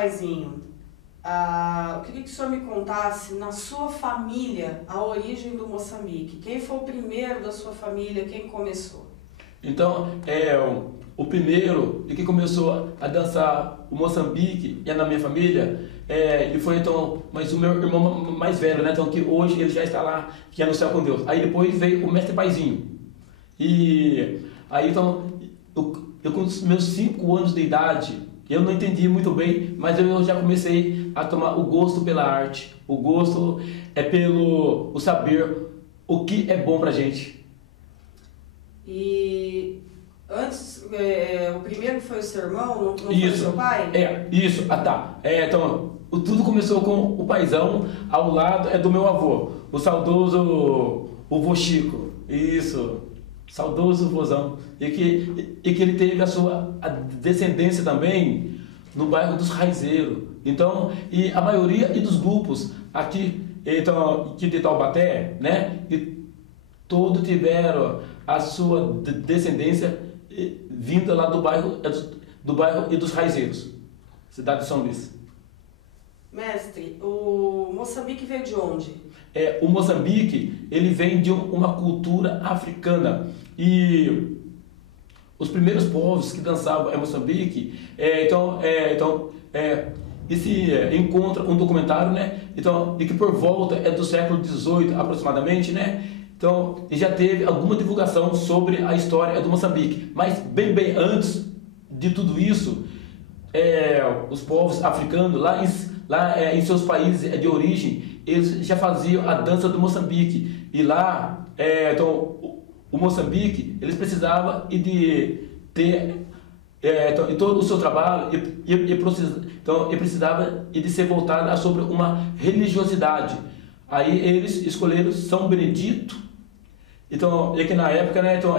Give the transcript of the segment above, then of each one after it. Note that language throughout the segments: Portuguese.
Paizinho, eu queria que o senhor me contasse, na sua família, a origem do Moçambique. Quem foi o primeiro da sua família, quem começou? Então, o primeiro que começou a dançar o Moçambique na minha família, ele foi então, mas o meu irmão mais velho, né? Então, que hoje ele já está lá, que é no céu com Deus. Aí depois veio o mestre Paizinho. E aí então, eu com os meus 5 anos de idade, eu não entendi muito bem, mas eu já comecei a tomar o gosto pela arte. O gosto é pelo o saber o que é bom pra gente. E antes, o primeiro foi o seu irmão, não foi o Isso, seu pai? Isso, tá. Então, tudo começou com o paizão ao lado do meu avô, o saudoso o vô Chico. Isso, saudoso vozão. E que ele teve a descendência também no bairro dos Raizeiros. Então, e a maioria dos grupos aqui, então, aqui de Taubaté, né? E todos tiveram a sua descendência vinda lá do bairro e dos Raizeiros, cidade de São Luís. Mestre, o Moçambique veio de onde? O Moçambique, ele vem de uma cultura africana, e os primeiros povos que dançavam em Moçambique, e se encontra um documentário, né? Então, e que por volta do século XVIII aproximadamente, né? Então, já teve alguma divulgação sobre a história do Moçambique, mas bem antes de tudo isso, os povos africanos lá em seus países de origem, eles já faziam a dança do Moçambique, e lá, então, o Moçambique, eles precisavam de ter e todo o seu trabalho e precisava de ser voltado sobre uma religiosidade. Aí eles escolheram São Benedito. Então, é que na época, né, então,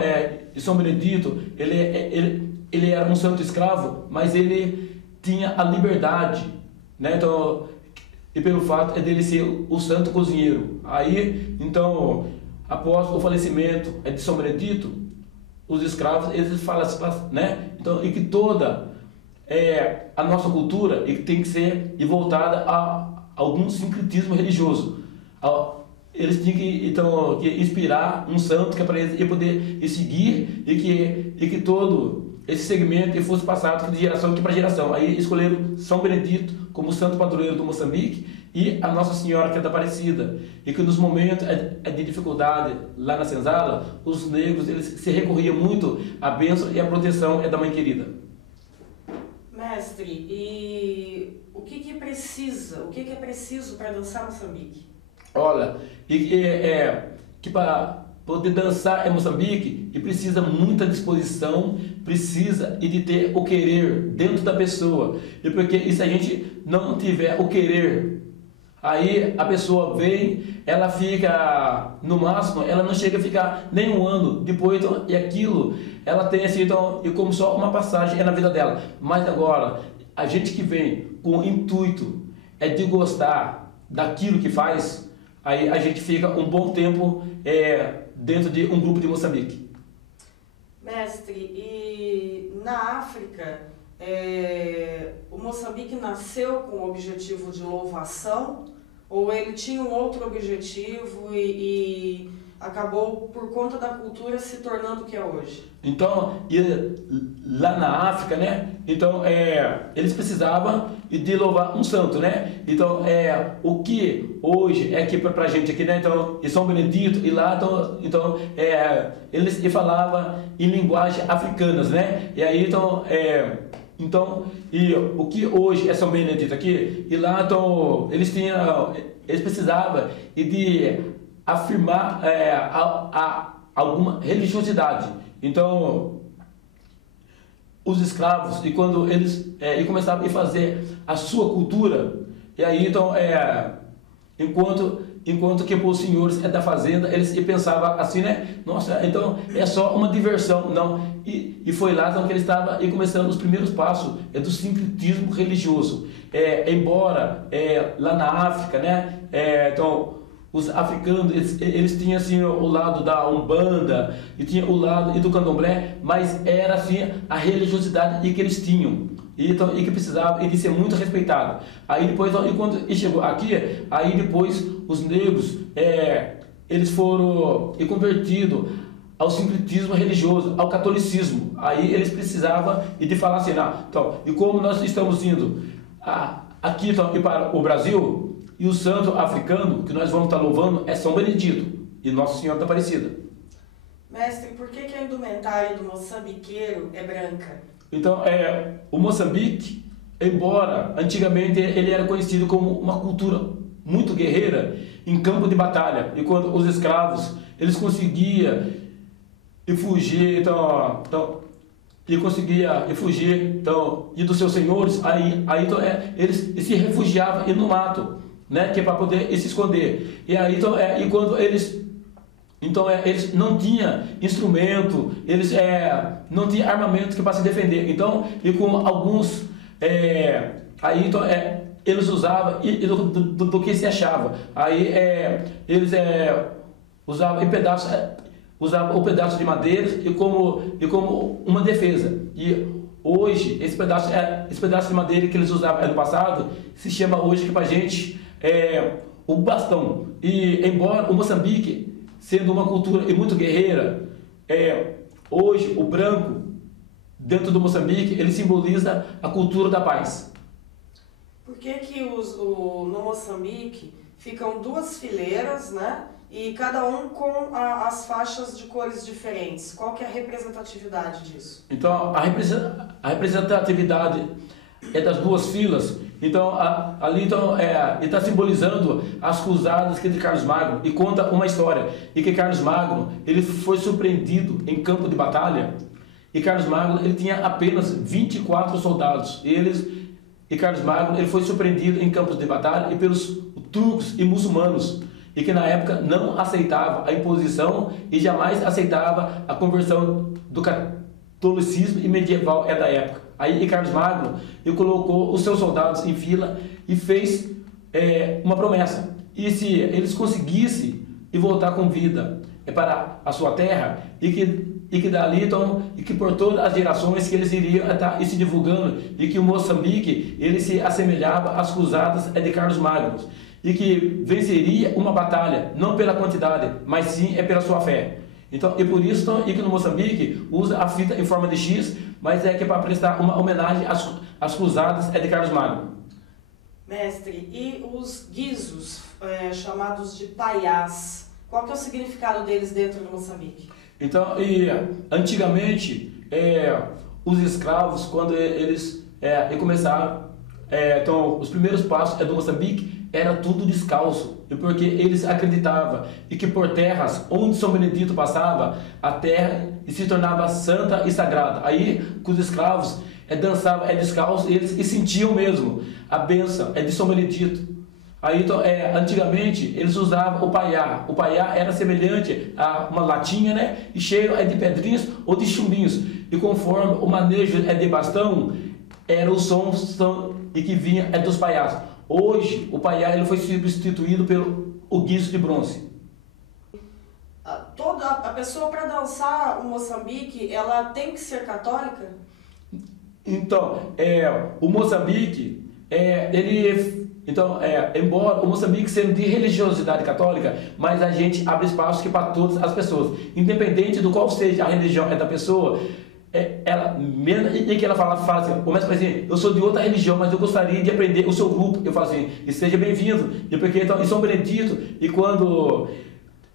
São Benedito, ele era um santo escravo, mas ele tinha a liberdade, né, então, e pelo fato dele ser o santo cozinheiro. Aí, então, após o falecimento de São Benedito, os escravos, eles falam assim, né, então, e que toda a nossa cultura tem que ser voltada a algum sincretismo religioso. Eles tinham que inspirar um santo que é para eles poder seguir, e que todo esse segmento fosse passado de geração para geração. Aí escolheram São Benedito como santo padroeiro do Moçambique, e a Nossa Senhora que é da Aparecida, e que nos momentos de dificuldade lá na senzala, os negros eles se recorriam muito à bênção e à proteção da Mãe Querida. Mestre, e o que é preciso para dançar Moçambique? Olha, que para poder dançar em Moçambique, e precisa muita disposição, precisa de ter o querer dentro da pessoa. E porque se a gente não tiver o querer, aí a pessoa vem, ela fica, no máximo, ela não chega a ficar nem um ano depois, então, e aquilo, ela tem assim, então, e como só uma passagem na vida dela. Mas agora, a gente que vem com o intuito de gostar daquilo que faz, aí a gente fica um bom tempo dentro de um grupo de Moçambique. Mestre, e na África, o Moçambique nasceu com o objetivo de louvação, ou ele tinha um outro objetivo e acabou, por conta da cultura, se tornando o que é hoje? Então, lá na África, né? Então, eles precisavam de louvar um santo, né? Então, o que hoje aqui pra gente aqui, né? Então, em São Benedito, e lá, então eles falavam em linguagem africanas, né? E aí, então, e o que hoje é São Benedito aqui, e lá, então, eles precisavam de afirmar alguma religiosidade. Então, os escravos, e quando eles começavam a fazer a sua cultura, e aí, então, enquanto que os senhores da fazenda, eles pensavam assim, né? Nossa, então é só uma diversão. Não, e foi lá então, que eles estavam começando os primeiros passos do sincretismo religioso. Embora lá na África, né? Então, os africanos, eles tinham assim o lado da Umbanda, e tinha o lado do Candomblé, mas era assim a religiosidade que eles tinham. e que precisava de ser muito respeitado. Aí depois, e quando ele chegou aqui, aí depois os negros, eles foram convertidos ao sincretismo religioso, ao catolicismo. Aí eles precisavam de falar assim, então, e como nós estamos indo aqui então, e para o Brasil, e o santo africano que nós vamos estar louvando é São Benedito e Nossa Senhora da Aparecida. Mestre, por que a indumentária do moçambiqueiro é branca? Então, o Moçambique, embora antigamente ele era conhecido como uma cultura muito guerreira em campo de batalha, e quando os escravos eles conseguiam fugir, e dos seus senhores, aí então, eles se refugiavam no mato, né, que é para poder se esconder. E aí então, e quando eles eles não tinham instrumento, eles não tinham armamento que para se defender. Então, e com alguns aí então eles usavam do que se achava. Aí eles usavam o pedaço de madeira e como uma defesa. E hoje esse pedaço de madeira que eles usavam no passado se chama hoje que para a gente o bastão. E embora o Moçambique sendo uma cultura muito guerreira, hoje o branco dentro do Moçambique ele simboliza a cultura da paz. Por que no Moçambique ficam duas fileiras, né? E cada um com as faixas de cores diferentes? Qual que é a representatividade disso? Então a representatividade é das duas filas. Então ali então está simbolizando as cruzadas de Carlos Magno, e conta uma história e que Carlos Magno ele foi surpreendido em campo de batalha, e Carlos Magno ele tinha apenas 24 soldados. E Carlos Magno ele foi surpreendido em campos de batalha e pelos turcos e muçulmanos, e que na época não aceitava a imposição e jamais aceitava a conversão do catolicismo e medieval da época. Aí Carlos Magno ele colocou os seus soldados em fila e fez uma promessa. E se eles conseguissem voltar com vida para a sua terra, e que dali então, e que por todas as gerações que eles iriam estar se divulgando, e que o Moçambique ele se assemelhava às cruzadas de Carlos Magno, e que venceria uma batalha não pela quantidade, mas sim pela sua fé. Então, e por isso então, e que no Moçambique usa a fita em forma de X, mas que é para prestar uma homenagem às cruzadas de Carlos Magno. Mestre, e os guizos, chamados de paiás, qual que é o significado deles dentro do Moçambique? Então, antigamente, os escravos, quando eles começaram, então, os primeiros passos do Moçambique, era tudo descalço, e porque eles acreditavam e que por terras onde São Benedito passava, a terra se tornava santa e sagrada. Aí, com os escravos, dançavam descalço, e eles sentiam mesmo a bênção de São Benedito. Aí, então, antigamente, eles usavam o paiá. O paiá era semelhante a uma latinha, né? E cheio de pedrinhas ou de chumbinhos. E conforme o manejo de bastão, era o som e que vinha dos paiás. Hoje, o paiá ele foi substituído pelo guiço de bronze. A pessoa para dançar o Moçambique, ela tem que ser católica? Então, o Moçambique, embora o Moçambique sendo de religiosidade católica, mas a gente abre espaço para todas as pessoas, independente do qual seja a religião da pessoa. Ela fala assim, começa a dizer, eu sou de outra religião, mas eu gostaria de aprender o seu grupo. Eu falo assim, seja bem-vindo. E porque então, em São Benedito, e quando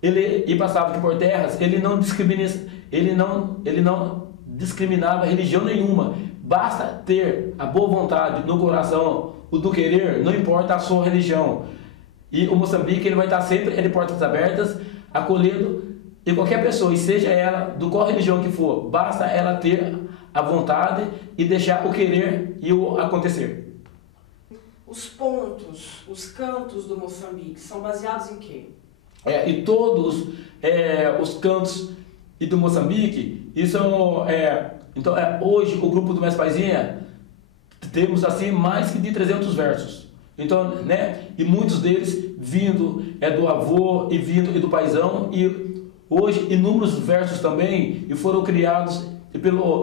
ele passava por terras, ele não discriminava religião nenhuma. Basta ter a boa vontade no coração, o do querer, não importa a sua religião. E o Moçambique ele vai estar sempre de portas abertas, acolhendo e qualquer pessoa, e seja ela do qual religião que for, basta ela ter a vontade e deixar o querer e o acontecer. Os pontos, os cantos do Moçambique são baseados em quê? E todos os cantos do Moçambique, então hoje o grupo do Mestre Paizinha temos assim mais que de 300 versos. Então, né, e muitos deles vindo do avô e vindo do paizão, e hoje inúmeros versos também e foram criados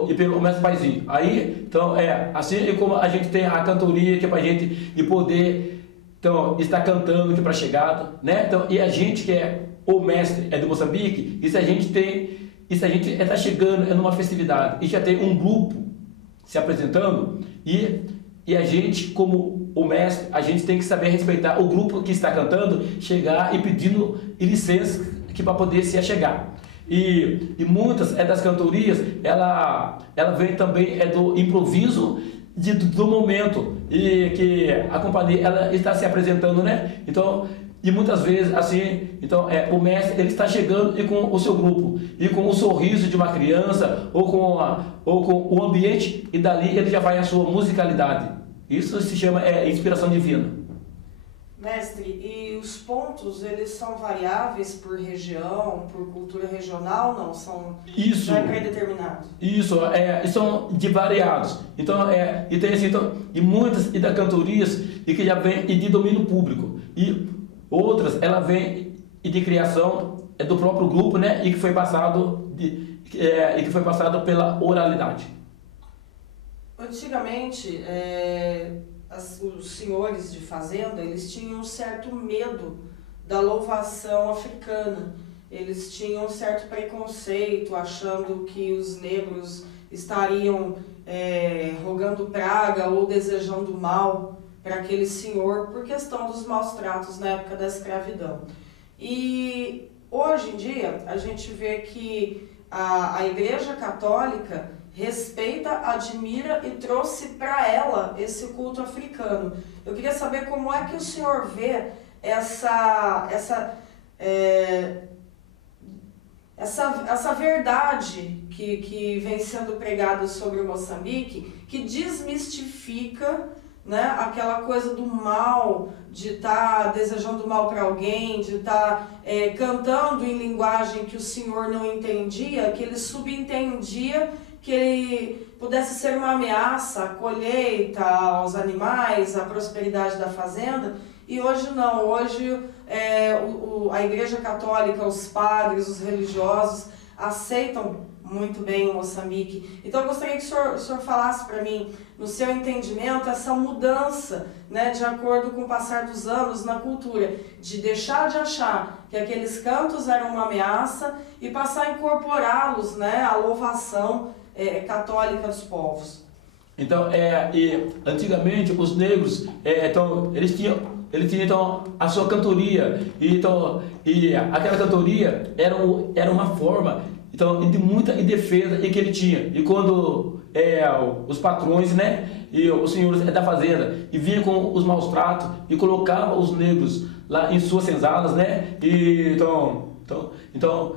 e pelo mestre Paizinho. Aí, então, assim como a gente tem a cantoria, que é para a gente de poder, então, estar cantando aqui para a chegada, né? Então, e a gente que é o mestre de Moçambique, isso a gente está chegando numa festividade, e já tem um grupo se apresentando, e a gente, como o mestre, a gente tem que saber respeitar o grupo que está cantando, chegar e pedindo licença para poder se achegar. E muitas das cantorias, ela vem também do improviso do momento, e que a companhia ela está se apresentando, né? Então, e muitas vezes assim, então o mestre ele está chegando e com o seu grupo, e com o sorriso de uma criança, ou com o ambiente, e dali ele já vai a sua musicalidade. Isso se chama inspiração divina. Mestre, e os pontos, eles são variáveis por região, por cultura regional, não? Isso, não é predeterminado? Isso, são de variados. Então, e tem assim, então, e muitas da cantorias e que já vem de domínio público. E outras, ela vem de criação do próprio grupo, né? E que foi passado pela oralidade. Antigamente, os senhores de fazenda, eles tinham um certo medo da louvação africana. Eles tinham um certo preconceito, achando que os negros estariam rogando praga ou desejando mal para aquele senhor por questão dos maus tratos na época da escravidão. E hoje em dia a gente vê que a Igreja Católica respeita, admira e trouxe para ela esse culto africano. Eu queria saber como é que o senhor vê essa verdade que vem sendo pregada sobre o Moçambique, que desmistifica, né, aquela coisa do mal, de estar desejando mal para alguém, de estar cantando em linguagem que o senhor não entendia, que ele subentendia que ele pudesse ser uma ameaça à colheita, aos animais, à prosperidade da fazenda. E hoje não, hoje a Igreja Católica, os padres, os religiosos aceitam muito bem o Moçambique. Então eu gostaria que o senhor falasse para mim, no seu entendimento, essa mudança, né, de acordo com o passar dos anos na cultura, de deixar de achar que aqueles cantos eram uma ameaça e passar a incorporá-los, né, à louvação católica dos povos. Então, e antigamente os negros, então, eles tinham então a sua cantoria, e aquela cantoria era uma forma então de muita defesa que ele tinha. E quando os patrões, né, e os senhores da fazenda, e vinham com os maus tratos e colocavam os negros lá em suas senzalas, né, e então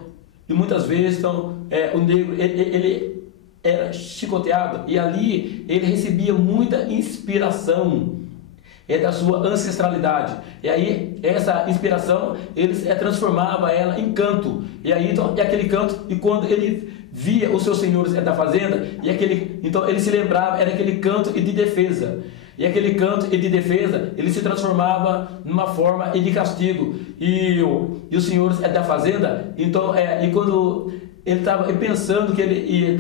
e muitas vezes o negro ele era chicoteado, e ali ele recebia muita inspiração da sua ancestralidade, e aí essa inspiração ele transformava ela em canto, e aí então aquele canto, e quando ele via os seus senhores da fazenda, então ele se lembrava, era aquele canto de defesa, e aquele canto de defesa ele se transformava numa forma de castigo, e os senhores da fazenda, então e quando ele estava pensando que ele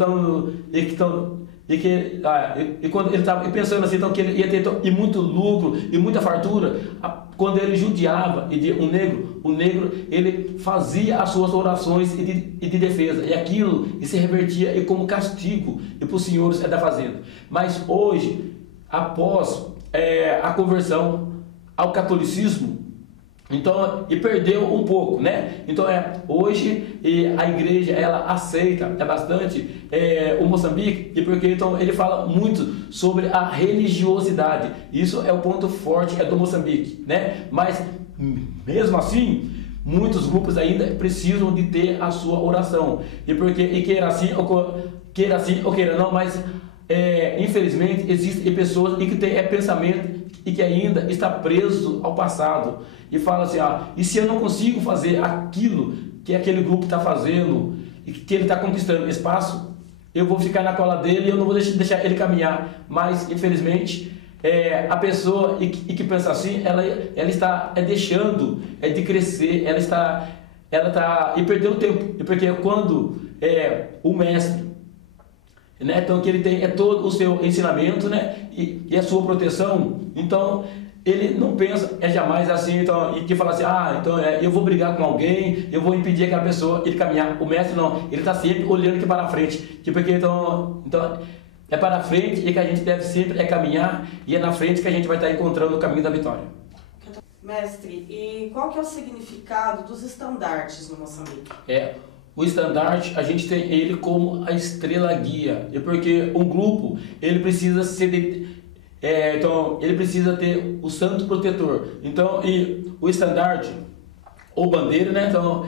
quando ele estava pensando assim, então que ele ia ter muito lucro e muita fartura, quando ele judiava o negro ele fazia as suas orações de defesa, e aquilo se revertia como castigo para os senhores da fazenda. Mas hoje, após a conversão ao catolicismo, então, e perdeu um pouco, né? Então, hoje a igreja, ela aceita bastante o Moçambique, e porque então ele fala muito sobre a religiosidade. Isso é o ponto forte do Moçambique, né? Mas, mesmo assim, muitos grupos ainda precisam de ter a sua oração. E queira assim ou queira não, mas infelizmente existem pessoas que têm pensamento e que ainda está preso ao passado, e fala assim, e se eu não consigo fazer aquilo que aquele grupo está fazendo, e que ele está conquistando espaço, eu vou ficar na cola dele e eu não vou deixar ele caminhar. Mas infelizmente a pessoa que pensa assim, ela está deixando de crescer, ela está e perdendo tempo, porque quando o mestre né? Então que ele tem todo o seu ensinamento, né? E a sua proteção. Então ele não pensa jamais assim, então, e que fala assim, então eu vou brigar com alguém, eu vou impedir aquela pessoa ele caminhar. O mestre não, ele está sempre olhando aqui para frente, porque então é para frente e que a gente deve sempre caminhar, e é na frente que a gente vai estar encontrando o caminho da vitória. Mestre, e qual que é o significado dos estandartes no Moçambique? O estandarte, a gente tem ele como a estrela guia, porque um grupo, ele precisa ser então ele precisa ter o santo protetor. Então, e o estandarte ou bandeira, né? Então,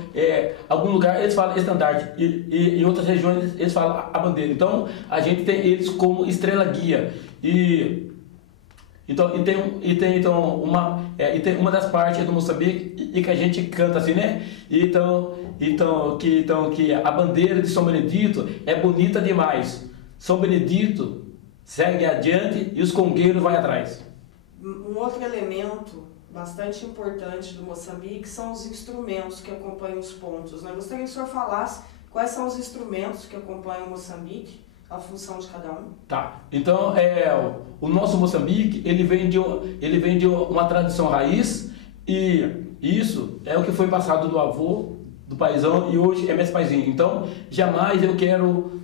algum lugar eles falam estandarte e em outras regiões eles falam a bandeira. Então, a gente tem eles como estrela guia. E tem uma das partes do Moçambique e que a gente canta assim, né? Que a bandeira de São Benedito é bonita demais. São Benedito segue adiante e os congueiros vai atrás. Um outro elemento bastante importante do Moçambique são os instrumentos que acompanham os pontos, né? Gostaria que o senhor falasse quais são os instrumentos que acompanham o Moçambique, a função de cada um. Tá. Então, o nosso Moçambique, ele vem de uma tradição raiz, e isso é o que foi passado do avô, do paizão, e hoje é meu paizinho. Então, jamais eu quero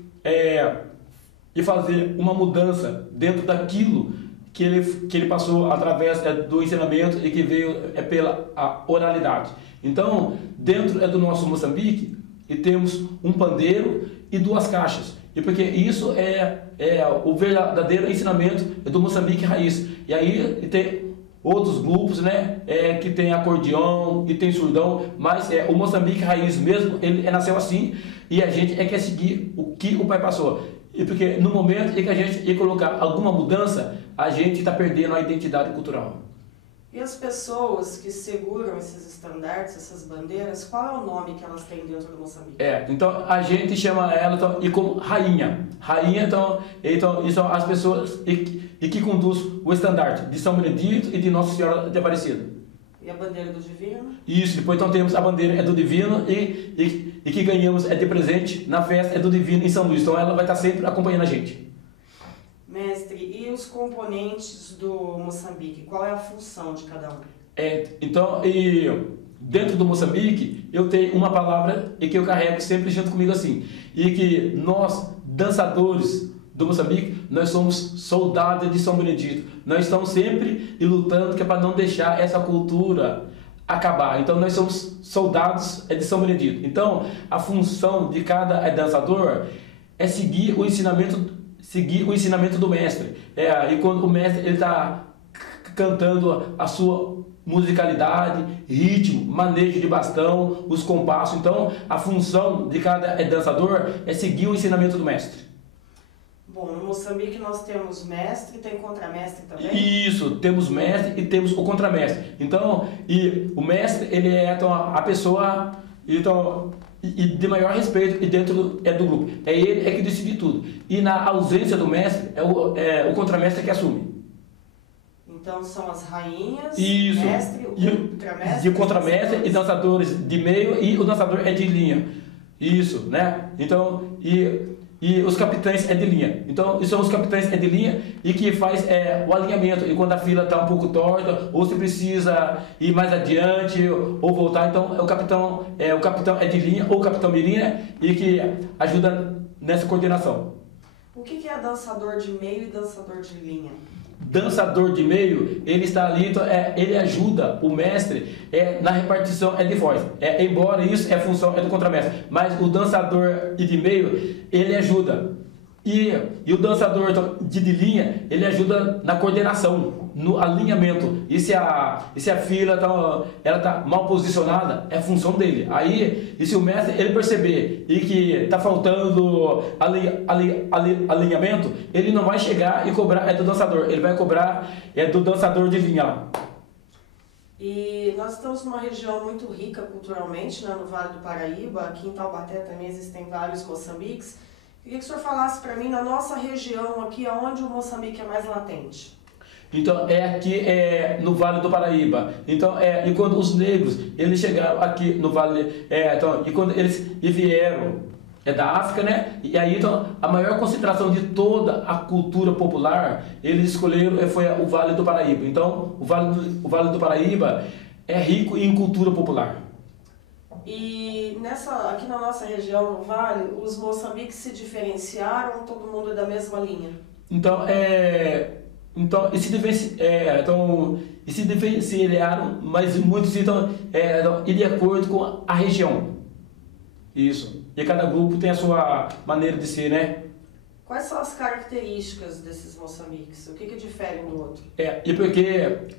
fazer uma mudança dentro daquilo que ele passou através do ensinamento e que veio pela oralidade. Então, dentro do nosso Moçambique, e temos um pandeiro e 2 caixas. E porque isso é o verdadeiro ensinamento do Moçambique raiz. E aí tem outros grupos, né, que tem acordeão e tem surdão, mas o Moçambique raiz mesmo, ele nasceu assim, e a gente quer seguir o que o pai passou. E porque no momento em que a gente ia colocar alguma mudança, a gente está perdendo a identidade cultural. E as pessoas que seguram esses estandartes, essas bandeiras, qual é o nome que elas têm dentro do Moçambique? Então a gente chama ela como rainha. Rainha, então são as pessoas que conduz o estandarte de São Benedito e de Nossa Senhora de Aparecida. E a bandeira do Divino? Isso, depois então temos a bandeira do Divino e que ganhamos de presente na festa do Divino em São Luís. Então ela vai estar sempre acompanhando a gente. Mestre, e os componentes do Moçambique, qual é a função de cada um? Então, dentro do Moçambique, eu tenho uma palavra que eu carrego sempre junto comigo assim, e que nós, dançadores do Moçambique, nós somos soldados de São Benedito. Nós estamos sempre lutando que é para não deixar essa cultura acabar. Então, nós somos soldados de São Benedito. Então, a função de cada dançador é seguir o ensinamento do mestre. E quando o mestre ele está cantando a sua musicalidade, ritmo, manejo de bastão, os compassos. Então, a função de cada dançador é seguir o ensinamento do mestre. Bom, no Moçambique nós temos mestre e tem contramestre também? Isso, temos mestre e temos o contramestre. Então, e o mestre, ele é a pessoa e de maior respeito e dentro do grupo. Ele que decide tudo. E na ausência do mestre, o contramestre que assume. Então são as rainhas, isso, o mestre, o contramestre e dançadores de meio, e o dançador é de linha. Isso, né? Então, e os capitães de linha. Então, são os capitães de linha e que faz o alinhamento. E quando a fila está um pouco torta, ou se precisa ir mais adiante, ou voltar, então o capitão é de linha, ou o capitão mirim, né? E que ajuda nessa coordenação. O que é dançador de meio e dançador de linha? Dançador de meio, ele está ali, então, ele ajuda o mestre na repartição de voz. Embora isso é função do contramestre, mas o dançador de meio, ele ajuda. E o dançador de linha, ele ajuda na coordenação, no alinhamento. E se a fila está mal posicionada, é função dele. Aí, e se o mestre ele perceber e que está faltando alinhamento, ele não vai chegar e cobrar do dançador, ele vai cobrar do dançador de linha. E nós estamos numa região muito rica culturalmente, né, no Vale do Paraíba. Aqui em Taubaté também existem vários Moçambiques. Queria que o senhor falasse para mim, na nossa região aqui, onde o Moçambique é mais latente. Então, aqui no Vale do Paraíba. Então, e quando os negros, eles chegaram aqui no Vale, e quando eles vieram é da África, né? E aí então a maior concentração de toda a cultura popular, eles escolheram foi o Vale do Paraíba. Então o vale do Paraíba é rico em cultura popular. E aqui na nossa região, no Vale, os moçambiques se diferenciaram, todo mundo é da mesma linha? E se diferenciaram, mas muitos de acordo com a região. Isso. E cada grupo tem a sua maneira de ser, né? Quais são as características desses moçambiques? O que difere um do outro?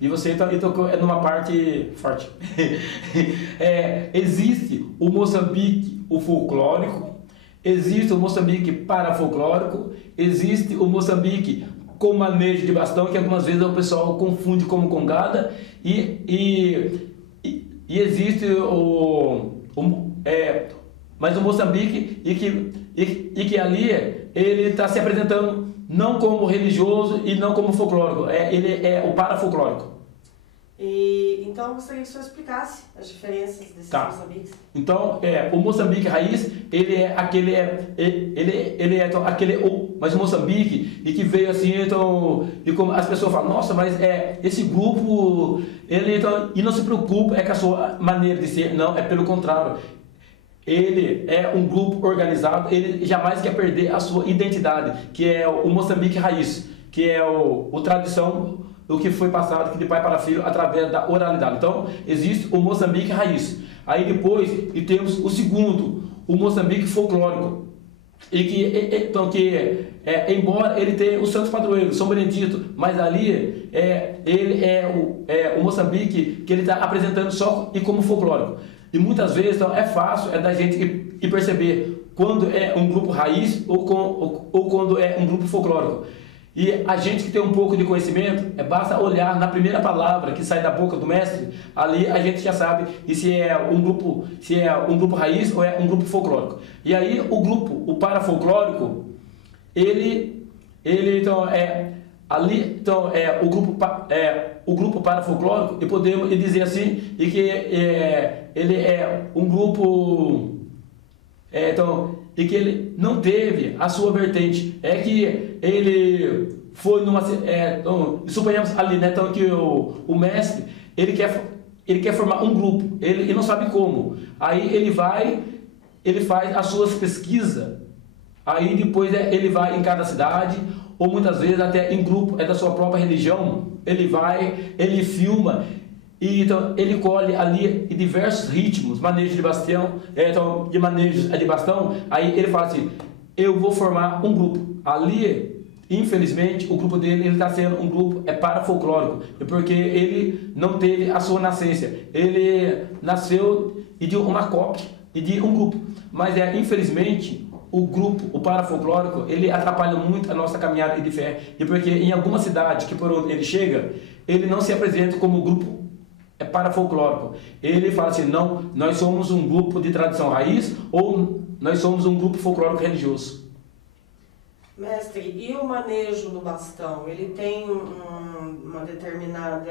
E você tocou numa parte forte. Existe o Moçambique, o folclórico, existe o Moçambique parafolclórico, existe o Moçambique com manejo de bastão, que algumas vezes o pessoal confunde como congada, e existe mas o Moçambique e que ali ele está se apresentando não como religioso e não como folclórico, ele é o parafolclórico. Então eu gostaria que o senhor explicasse as diferenças desses moçambiques. Então, o Moçambique raiz, mas o Moçambique, e que veio assim, então, e como as pessoas falam, nossa, mas esse grupo, e não se preocupa, com a sua maneira de ser, não, é pelo contrário. Ele é um grupo organizado, ele jamais quer perder a sua identidade, que é o Moçambique raiz, que é o tradição, o que foi passado aqui de pai para filho através da oralidade. Então, existe o Moçambique raiz. Aí depois, temos o segundo, o Moçambique folclórico. Embora ele tenha o Santo Padroeiro, São Benedito, mas ali ele é o Moçambique que ele está apresentando só e como folclórico. E muitas vezes é fácil da gente ir perceber quando é um grupo raiz ou quando é um grupo folclórico. E a gente que tem um pouco de conhecimento, basta olhar na primeira palavra que sai da boca do mestre, ali a gente já sabe se é um grupo raiz ou é um grupo folclórico. E aí o parafolclórico, o grupo parafolclórico, e podemos dizer assim, e que ele é um grupo e que ele não teve a sua vertente, que ele foi suponhamos ali, né, então que o mestre, ele quer formar um grupo, ele não sabe como, aí ele faz as suas pesquisas, aí depois ele vai em cada cidade, ou muitas vezes até em grupo da sua própria religião, ele filma, e então ele colhe ali diversos ritmos, manejo de bastão, de manejo de bastão, aí ele fala assim, eu vou formar um grupo. Ali, infelizmente, o grupo dele está sendo um grupo parafolclórico, porque ele não teve a sua nascência, ele nasceu de uma cópia e de um grupo, mas infelizmente o parafolclórico, ele atrapalha muito a nossa caminhada de fé, e porque em alguma cidade que por onde ele chega, ele não se apresenta como grupo parafolclórico. Ele fala assim, não, nós somos um grupo de tradição raiz ou nós somos um grupo folclórico religioso. Mestre, e o manejo do bastão? Ele tem um determinado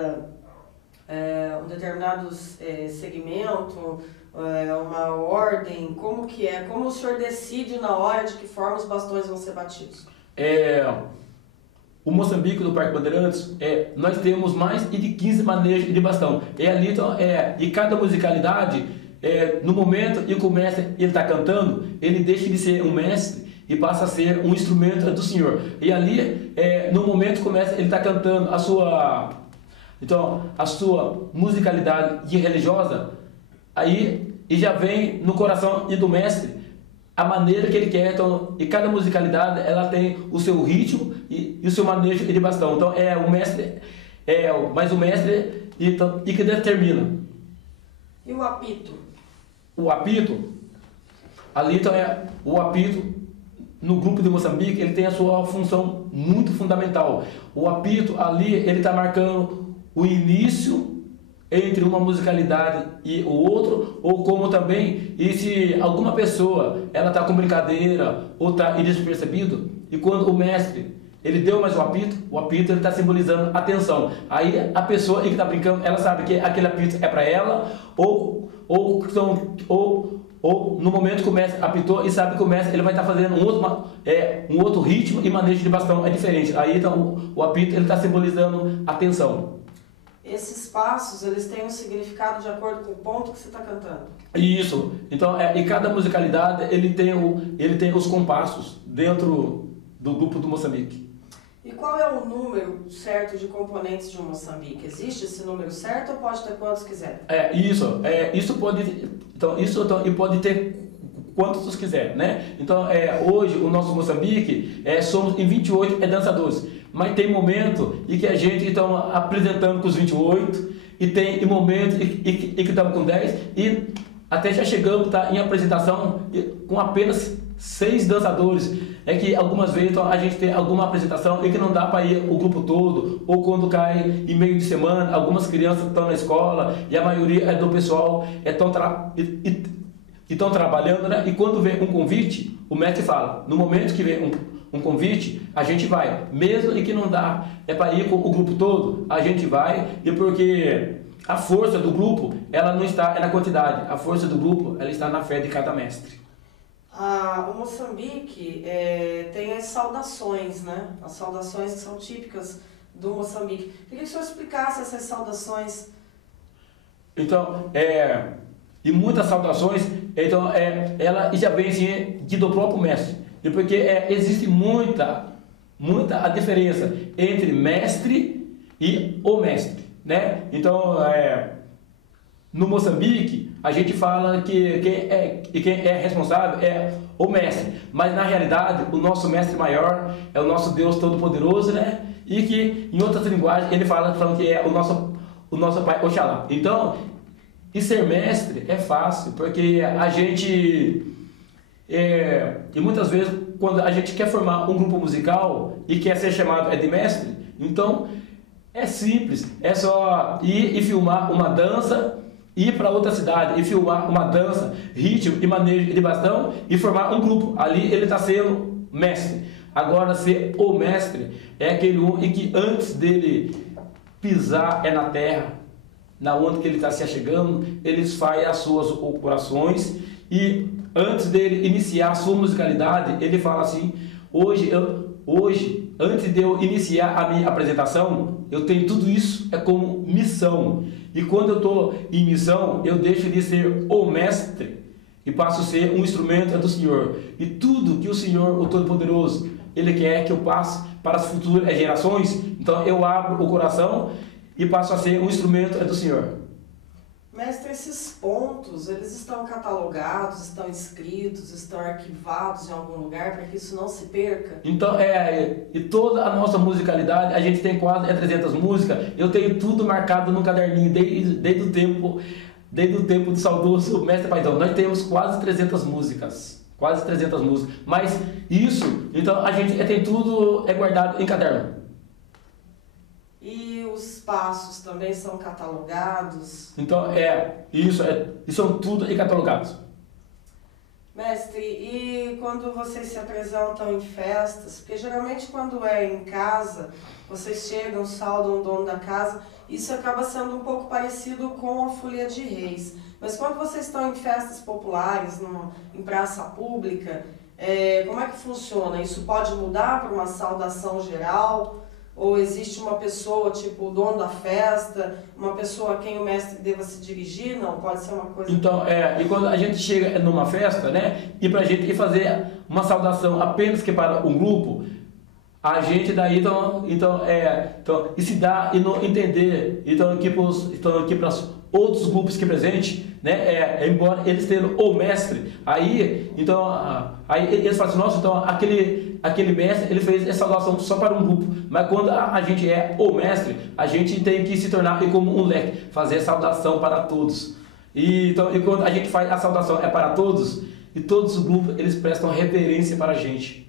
segmento, uma ordem? Como que é? Como o senhor decide na hora de que forma os bastões vão ser batidos? O Moçambique do Parque Bandeirantes, nós temos mais de 15 manejos de bastão. Ali, então, e cada musicalidade, no momento em que o mestre está cantando, ele deixa de ser um mestre e passa a ser um instrumento do Senhor. E ali, no momento que ele está cantando a sua musicalidade religiosa, aí e já vem no coração do mestre a maneira que ele quer. Então, e cada musicalidade ela tem o seu ritmo e o seu manejo de bastão. Então o mestre e que determina. E o apito? O apito, ali então o apito no grupo de Moçambique, ele tem a sua função muito fundamental. O apito ali, ele está marcando o início entre uma musicalidade e o outro, ou como também, e se alguma pessoa ela está com brincadeira ou está despercebido, e quando o mestre ele deu mais o apito ele está simbolizando atenção. Aí a pessoa que está brincando, ela sabe que aquele apito é para ela, ou ou no momento que o mestre apitou e sabe que o mestre ele vai estar fazendo um outro ritmo e manejo de bastão é diferente. Aí então o apito ele está simbolizando a tensão. Esses passos, eles têm um significado de acordo com o ponto que você está cantando? Isso. Então, e cada musicalidade ele tem os compassos dentro do grupo do Moçambique. E qual é o número certo de componentes de um Moçambique? Existe esse número certo ou pode ter quantos quiser? Isso pode ter quantos quiser, né? Então, hoje o nosso Moçambique somos em 28 dançadores, mas tem momento em que a gente está apresentando com os 28 e tem momento em que estamos com 10 e até já chegamos em apresentação com apenas 6 dançadores. É que algumas vezes então, a gente tem alguma apresentação e que não dá para ir o grupo todo, ou quando cai em meio de semana, algumas crianças estão na escola e a maioria do pessoal estão trabalhando, né? E quando vem um convite, o mestre fala, no momento que vem um convite, a gente vai, mesmo e que não dá para ir com o grupo todo, a gente vai, e porque a força do grupo, ela não está na quantidade, a força do grupo, ela está na fé de cada mestre. O Moçambique tem as saudações, né? As saudações que são típicas do Moçambique. Queria que o senhor explicasse essas saudações. Então, e muitas saudações, então, ela já vem assim, do próprio mestre. E porque existe muita a diferença entre mestre e o mestre, né? Então, no Moçambique, a gente fala que quem é responsável é o mestre, mas na realidade o nosso mestre maior é o nosso Deus Todo-Poderoso, né? E que em outras linguagens ele falando que é o nosso Pai Oxalá. Então, e ser mestre é fácil, porque a gente e muitas vezes quando a gente quer formar um grupo musical e quer ser chamado de mestre, então é simples, é só ir e filmar uma dança, ir para outra cidade e filmar uma dança, ritmo e manejo de bastão e formar um grupo. Ali ele está sendo mestre. Agora, ser o mestre é aquele em que antes dele pisar na terra, na onde que ele está se achegando, ele faz as suas orações e antes dele iniciar a sua musicalidade, ele fala assim, hoje, antes de eu iniciar a minha apresentação, eu tenho tudo isso como missão. E quando eu estou em missão, eu deixo de ser o mestre e passo a ser um instrumento do Senhor. E tudo que o Senhor, o Todo-Poderoso, Ele quer que eu passe para as futuras gerações, então eu abro o coração e passo a ser um instrumento do Senhor. Mestre, esses pontos, eles estão catalogados, estão escritos, estão arquivados em algum lugar para que isso não se perca? Então, e toda a nossa musicalidade, a gente tem quase 300 músicas, eu tenho tudo marcado no caderninho, desde o tempo do saudoso Mestre Paidão. Nós temos quase 300 músicas, mas isso, então a gente tem tudo guardado em caderno. E os passos também são catalogados? Então, são tudo catalogados. Mestre, e quando vocês se apresentam em festas, porque geralmente quando é em casa, vocês chegam, saudam o dono da casa, isso acaba sendo um pouco parecido com a Folia de Reis. Mas quando vocês estão em festas populares, em praça pública, como é que funciona? Isso pode mudar para uma saudação geral? Ou existe uma pessoa, tipo o dono da festa, uma pessoa a quem o mestre deva se dirigir? Não, pode ser uma coisa... Então, e quando a gente chega numa festa, né, e pra gente ir fazer uma saudação apenas que para um grupo, a gente daí, e se dá e não entender, então aqui para os outros grupos que presente, né, embora eles tenham o mestre, aí eles falam assim, nossa, então aquele mestre, ele fez essa saudação só para um grupo, mas quando a gente é o mestre, a gente tem que se tornar como um leque, fazer saudação para todos. E quando a gente faz a saudação para todos, e todos os grupos, eles prestam reverência para a gente.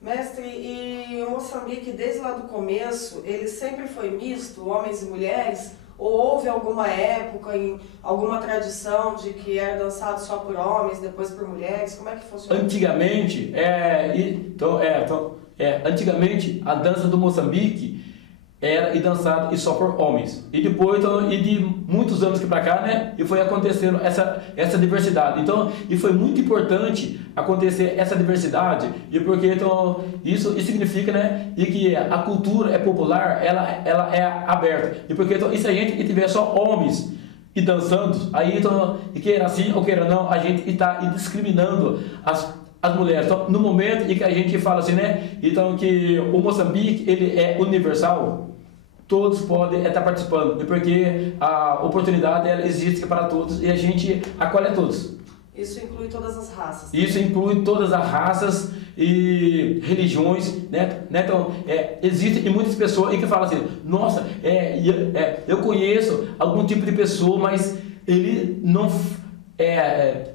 Mestre, e o Moçambique, desde lá do começo, ele sempre foi misto, homens e mulheres? Ou houve alguma época, alguma tradição de que era dançado só por homens, depois por mulheres? Como é que funciona? Antigamente, antigamente a dança do Moçambique, era e dançado e só por homens. E depois, então, e de muitos anos que para cá, né, e foi acontecendo essa diversidade. Então, e foi muito importante acontecer essa diversidade, e porque então isso significa, né, e que a cultura é popular, ela é aberta. E porque então, e se a gente tiver só homens e dançando, aí então, e queira assim ou queira não, a gente está discriminando as mulheres. Então, no momento em que a gente fala assim, né, então que o Moçambique ele é universal, todos podem estar participando, porque a oportunidade ela existe para todos e a gente acolhe a todos. Isso inclui todas as raças. Isso inclui todas as raças e religiões, né? Então, existem muitas pessoas que falam assim, nossa, eu conheço algum tipo de pessoa, mas ele não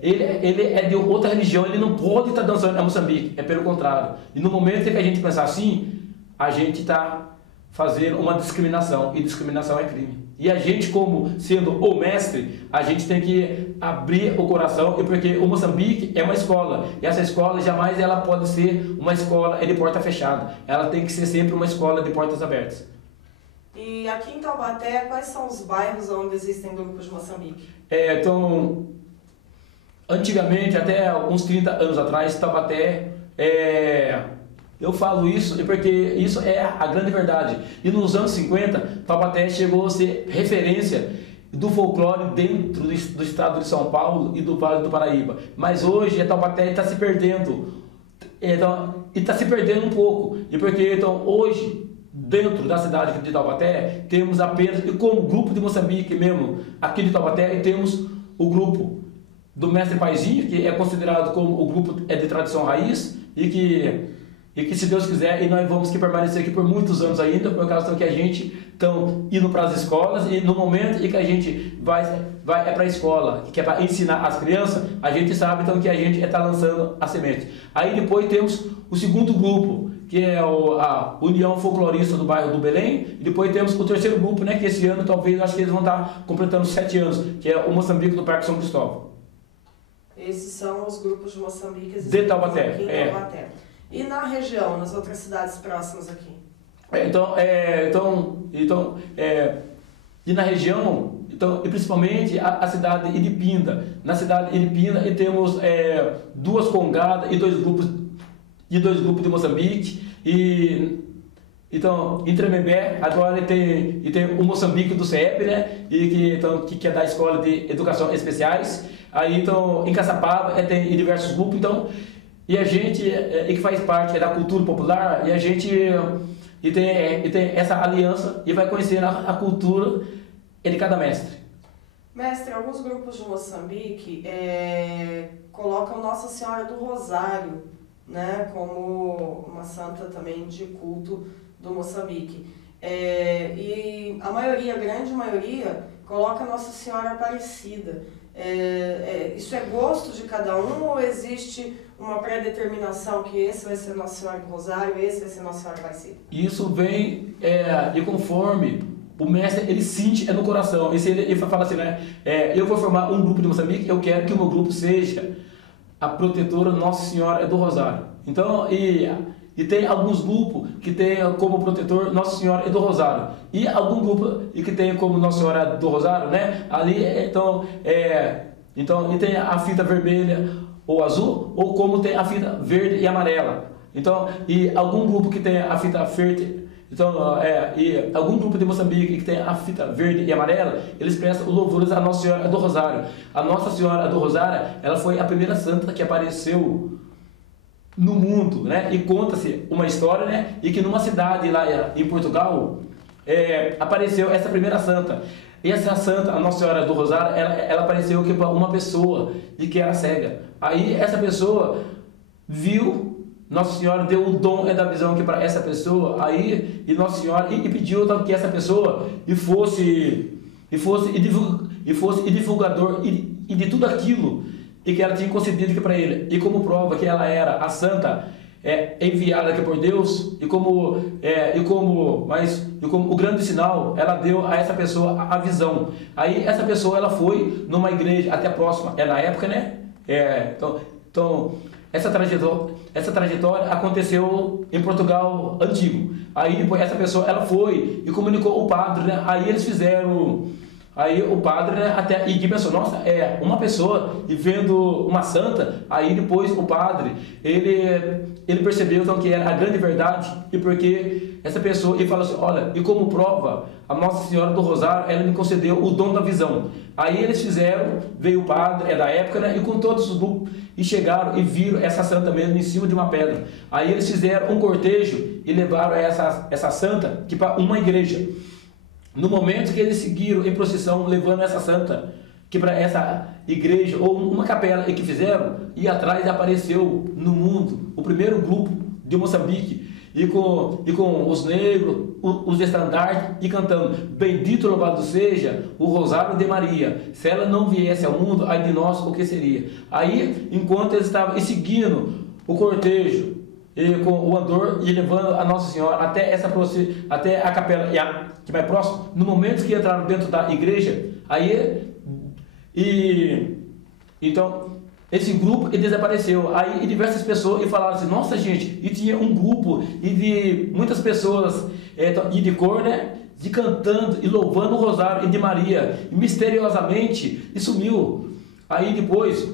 ele é de outra religião, ele não pode estar dançando em Moçambique. É pelo contrário. E no momento que a gente pensar assim, a gente está fazendo uma discriminação, e discriminação é crime. E a gente, como sendo o mestre, a gente tem que abrir o coração, e porque o Moçambique é uma escola, e essa escola jamais ela pode ser uma escola de porta fechada, ela tem que ser sempre uma escola de portas abertas. E aqui em Taubaté, quais são os bairros onde existem grupos de Moçambique? Então, antigamente, até uns 30 anos atrás, Taubaté eu falo isso porque isso é a grande verdade. E nos anos 50, Taubaté chegou a ser referência do folclore dentro do estado de São Paulo e do Vale do Paraíba. Mas hoje Taubaté está se perdendo. Então, e está se perdendo um pouco. E porque então, hoje, dentro da cidade de Taubaté, temos apenas, e como grupo de Moçambique mesmo, aqui de Taubaté, temos o grupo do Mestre Paizinho, que é considerado como o grupo de tradição raiz, e que se Deus quiser, e nós vamos que permanecer aqui por muitos anos ainda, por causa que a gente estão indo para as escolas, e no momento em que a gente vai para a escola, que é para ensinar as crianças, a gente sabe então que a gente está lançando a semente. Aí depois temos o segundo grupo, que é a União Folclorista do bairro do Belém, e depois temos o terceiro grupo, né, que esse ano talvez, acho que eles vão estar completando 7 anos, que é o Moçambique do Parque São Cristóvão. Esses são os grupos de Moçambique de Taubaté. Aqui em Taubaté. E na região, nas outras cidades próximas aqui? E na região, então, e principalmente a cidade de Iripinda. Na cidade de Iripinda temos 2 congadas e 2 grupos de Moçambique. E então, em Tremembé, agora tem o Moçambique do CEP, né? E que é da Escola de Educação Especiais. Aí então, em Caçapava tem diversos grupos, então. E a gente, que faz parte da cultura popular, e a gente tem essa aliança e vai conhecer a cultura de cada mestre. Mestre, alguns grupos de Moçambique colocam Nossa Senhora do Rosário, né, como uma santa também de culto do Moçambique. E a grande maioria, coloca Nossa Senhora Aparecida. Isso é gosto de cada um ou existe uma pré-determinação que esse vai ser Nossa Senhora do Rosário, esse vai ser Nossa Senhora Aparecida? Isso vem e conforme o mestre ele sente no coração. E se ele fala assim, né? Eu vou formar um grupo de Moçambique, eu quero que o meu grupo seja a protetora Nossa Senhora do Rosário. Então, e tem alguns grupos que tem como protetor Nossa Senhora do Rosário. E algum grupo que tem como Nossa Senhora do Rosário, né? Ali, então, e tem a fita vermelha ou azul, ou como tem a fita verde e amarela. Então, e algum grupo que tem a fita verde, então, e algum grupo de Moçambique que tem a fita verde e amarela, eles prestam louvores à Nossa Senhora do Rosário. A Nossa Senhora do Rosário, ela foi a primeira santa que apareceu no mundo, né? E conta-se uma história, né? E que numa cidade lá em Portugal apareceu essa primeira santa. E essa santa, a Nossa Senhora do Rosário, ela apareceu para uma pessoa de que era cega. Aí essa pessoa viu, Nossa Senhora deu o dom da visão que para essa pessoa. Aí e Nossa Senhora e pediu que essa pessoa fosse divulgador e de tudo aquilo e que ela tinha concedido para ele. E como prova que ela era a santa enviada aqui por Deus, e como o grande sinal, ela deu a essa pessoa a visão. Aí essa pessoa ela foi numa igreja até próxima, na época, né? Então essa trajetória aconteceu em Portugal antigo. Aí depois essa pessoa ela foi e comunicou o padre, né? Aí eles fizeram, aí o padre, né, até e pensou, nossa, uma pessoa e vendo uma santa. Aí depois o padre ele percebeu então que era a grande verdade, e porque essa pessoa e falou assim, olha, e como prova, a Nossa Senhora do Rosário, ela me concedeu o dom da visão. Aí eles fizeram, veio o padre, da época, né, e com todos os grupos, e chegaram e viram essa santa mesmo em cima de uma pedra. Aí eles fizeram um cortejo e levaram essa santa para uma igreja. No momento que eles seguiram em procissão, levando essa santa que para essa igreja, ou uma capela que fizeram, e atrás apareceu no mundo o primeiro grupo de Moçambique, e com os negros, os estandartes, e cantando, bendito louvado seja o Rosário de Maria, se ela não viesse ao mundo, ai de nós o que seria. Aí, enquanto eles estavam seguindo o cortejo, e com o andor, e levando a Nossa Senhora até a capela que vai próximo, no momento que entraram dentro da igreja, aí, então, esse grupo ele desapareceu. Aí diversas pessoas falaram assim, nossa gente, e tinha um grupo e de muitas pessoas e de cor, né, de cantando e louvando o Rosário e de Maria, e misteriosamente e sumiu. Aí depois,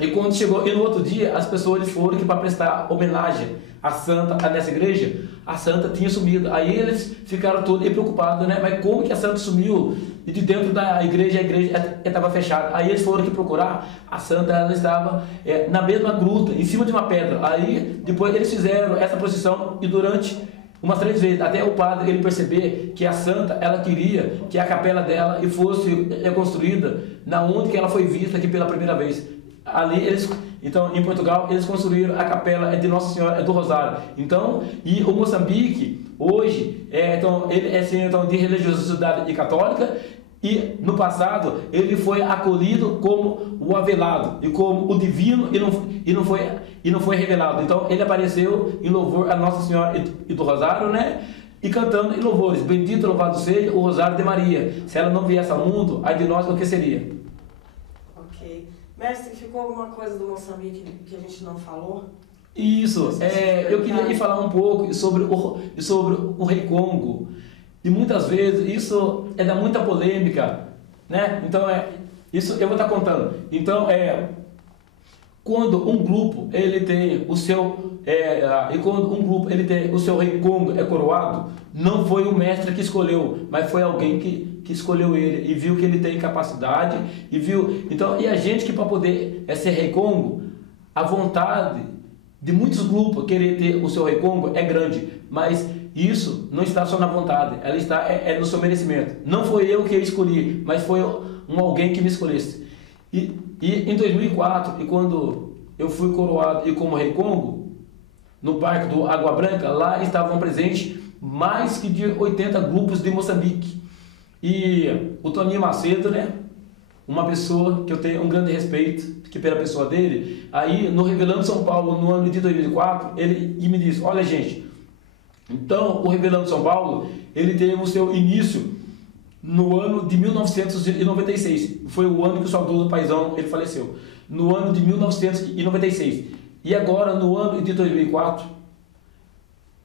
e quando chegou, e no outro dia as pessoas foram para prestar homenagem à santa nessa igreja, a santa tinha sumido. Aí eles ficaram todos preocupados, né? Mas como que a santa sumiu? E de dentro da igreja, a igreja estava fechada. Aí eles foram procurar, a santa ela estava na mesma gruta, em cima de uma pedra. Aí depois eles fizeram essa procissão e durante umas 3 vezes, até o padre ele perceber que a santa ela queria que a capela dela fosse reconstruída na onde que ela foi vista aqui pela primeira vez. Ali então em Portugal eles construíram a capela de Nossa Senhora do Rosário. Então, e o Moçambique hoje ele é de religiosidade católica, e no passado ele foi acolhido como o avelado e como o divino, e não foi revelado. Então ele apareceu em louvor a Nossa Senhora e do Rosário, né? E cantando em louvores, bendito louvado seja o Rosário de Maria, se ela não viesse ao mundo, ai de nós o que seria. Mestre, ficou alguma coisa do Moçambique que a gente não falou? Isso, eu queria falar um pouco sobre o Rei Congo. E muitas vezes isso dá muita polêmica, né? Então isso eu vou estar contando. Então quando um grupo ele tem o seu Rei Congo coroado, não foi o mestre que escolheu, mas foi alguém que escolheu ele e viu que ele tem capacidade e viu. Então, e a gente que para poder ser Rei Congo, a vontade de muitos grupos querer ter o seu Rei Congo é grande, mas isso não está só na vontade, ela está no seu merecimento. Não foi eu que escolhi, mas foi alguém que me escolhesse. E em 2004, e quando eu fui coroado e como Rei Congo, no Parque do Água Branca, lá estavam presentes mais que de 80 grupos de Moçambique. E o Toninho Macedo, né, uma pessoa que eu tenho um grande respeito que pela pessoa dele, aí no Revelando São Paulo, no ano de 2004, ele me disse, olha gente, então o Revelando São Paulo, ele teve o seu início no ano de 1996, foi o ano que o saudoso paizão ele faleceu, no ano de 1996, e agora no ano de 2004,